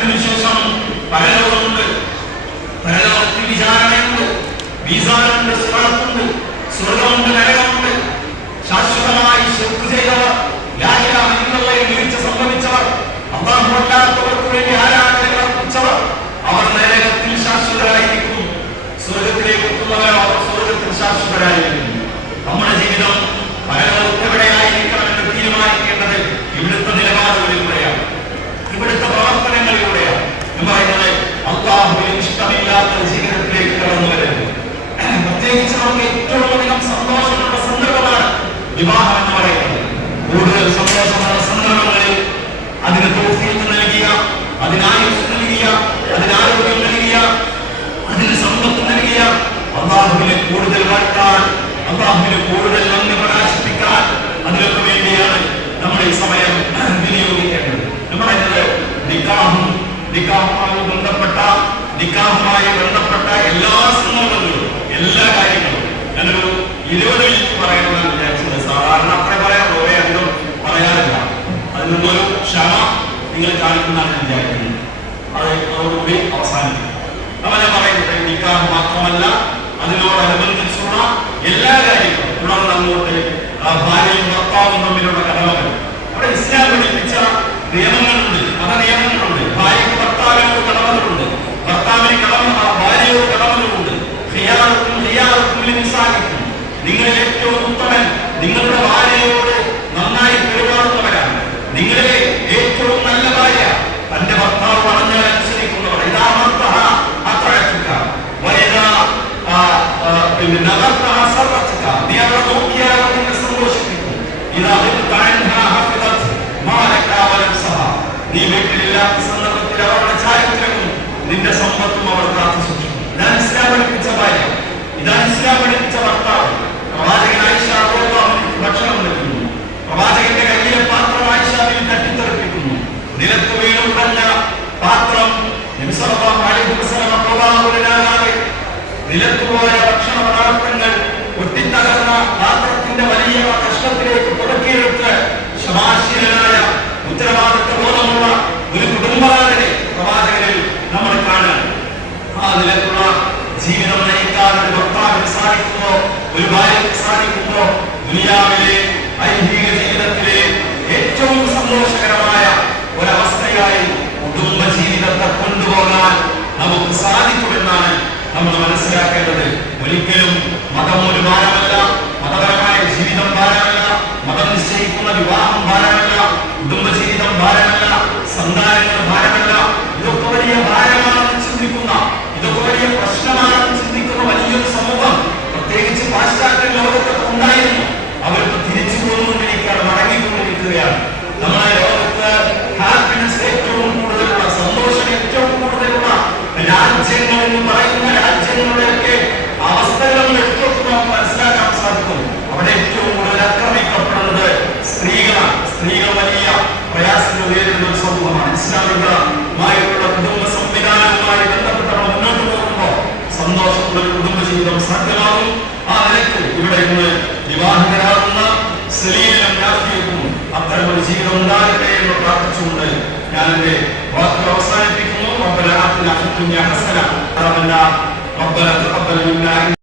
മരണത്തിന് ശേഷം പരലോകമുണ്ട് പരലോകത്തിൽ വിചാരണയുണ്ട്. മീസാനുണ്ട് സുറത്തുണ്ട് സ്വർഗമുണ്ട് നരകമുണ്ട്. ശാശ്വതമായി ശുദ്ധ ചെയ്തവർ വീഴ്ച സംഭവിച്ചവർ അള്ളാഹുവല്ലാത്തവർക്ക് വേണ്ടി ആരാധന അർപ്പിച്ചവർ അവർ നരകത്തിൽ ശാശ്വതരായിരിക്കും. സ്വർഗത്തിലേക്ക് എത്തുന്നവരോ അവർ സ്വർഗത്തിൽ ശാശ്വതരായിരിക്കും. നമുക്ക് ഏറ്റവും സന്ദർഭമാണ് വിവാഹം എന്ന് പറയുന്നത്. കൂടുതൽ സന്തോഷമുള്ള സന്ദർഭങ്ങളിൽ അതിന് തോഫീക്ക് നൽകിയ അതിനായുസ് നൽകിയ അതിനാരോഗ്യം നൽകിയ കൂടുതൽ വാഴ്ത്താൻ അള്ളാഹുവിനെ കൂടുതൽ നന്ദി പ്രകാശിപ്പിക്കാൻ അതിനൊക്കെ നമ്മൾ ഈ സമയം വിനിയോഗിക്കേണ്ടത്. പറയുന്നത് നിക്കാഹും നിക്കാഹുമായി ബന്ധപ്പെട്ട നിക്കാഹുമായി ബന്ധപ്പെട്ട എല്ലാ സന്ദർഭങ്ങളും എല്ലാ കാര്യങ്ങളും ഞാനൊരു ഇരുപത് മിനിറ്റ് പറയണമെന്നാണ് വിചാരിച്ചത് സാധാരണ അത്ര പറയാൻ കുറേ അധികം പറയാറില്ല. അതിൽ നിന്നൊരു ക്ഷമ നിങ്ങൾ കാണിക്കുന്നതാണ് ഞാൻ വിചാരിക്കുന്നത്. അത് അതോടുകൂടി അവസാനിക്കും അവനെ പറയുന്നത് നിക്കാഹ് മാത്രമല്ല അതിനോടനുബന്ധിച്ചുള്ള എല്ലാ കാര്യങ്ങളും തുടർന്ന് അങ്ങോട്ട് ഭാര്യയും ഭർത്താവും തമ്മിലുള്ള കടമകൾ. അവിടെ ഇസ്ലാം പഠിപ്പിച്ച നിയമങ്ങളുണ്ട് നിങ്ങളുടെ ഭാര്യയോട് നന്നായി പെരുമാറുന്നവരാണ്. നിങ്ങളെ ഏറ്റവും നല്ല ഭാര്യ തന്റെ ഭർത്താവ് പറഞ്ഞാൽ അനുസരിക്കുന്നവർ. ഇതാ മർത്തഹ അത്രയത്തുക വൈദാ നഗർത്തഹ സർവത്തുക നീ അവരെ നോക്കിയാൽ അവർ നിന്നെ സന്തോഷിപ്പിക്കും. ഇതാ നീ വീട്ടിലില്ലാത്ത സന്ദർഭത്തിൽ നിന്റെ സമ്പത്തും അവർ കാത്തു സൂക്ഷിക്കും. ഇതാണ് ഇതാണ് ഇസ്ലാം പഠിപ്പിച്ച ഭർത്താവ്. നിലത്ത് വീണ് ഉടഞ്ഞ പാത്രം ഒരു കുടുംബനാഥനെ പ്രവാചകനിൽ നമ്മൾ ജീവിതം നയിക്കാൻ ഒരു ഭർത്താവിന് സാധിക്കുമോ? ദുനിയാവിലെ ഐഹിക നമുക്ക് സാധിക്കുമെന്നാണ് നമ്മൾ മനസ്സിലാക്കേണ്ടത്. ഒരിക്കലും മതം ഒരു ഭാരമല്ല മതപരമായ ജീവിതം ഭാരമല്ല മതം നിശ്ചയിക്കുന്ന വിവാഹം ഭാരമല്ല കുടുംബജീവിതം ഭാരമല്ല സന്താനങ്ങൾ ഭാരമല്ല ഒരു കുടുംബജീവിതം സാധ്യമാകും ആ ഇവിടെ ഇന്ന് വിവാഹിതരാകുന്ന സലീലിനും രാഷ്ട്രീയവും അത്തരം ഒരു ജീവിതം ഉണ്ടാകട്ടെ എന്ന് പ്രാർത്ഥിച്ചുകൊണ്ട് ഞാൻ എന്റെ വാക്കുകൾ അവസാനിപ്പിക്കുന്നു. ഫിദ്ദുനിയ ഹസന റബ്ബന റബ്ബന തഖബ്ബൽ മിന്നാ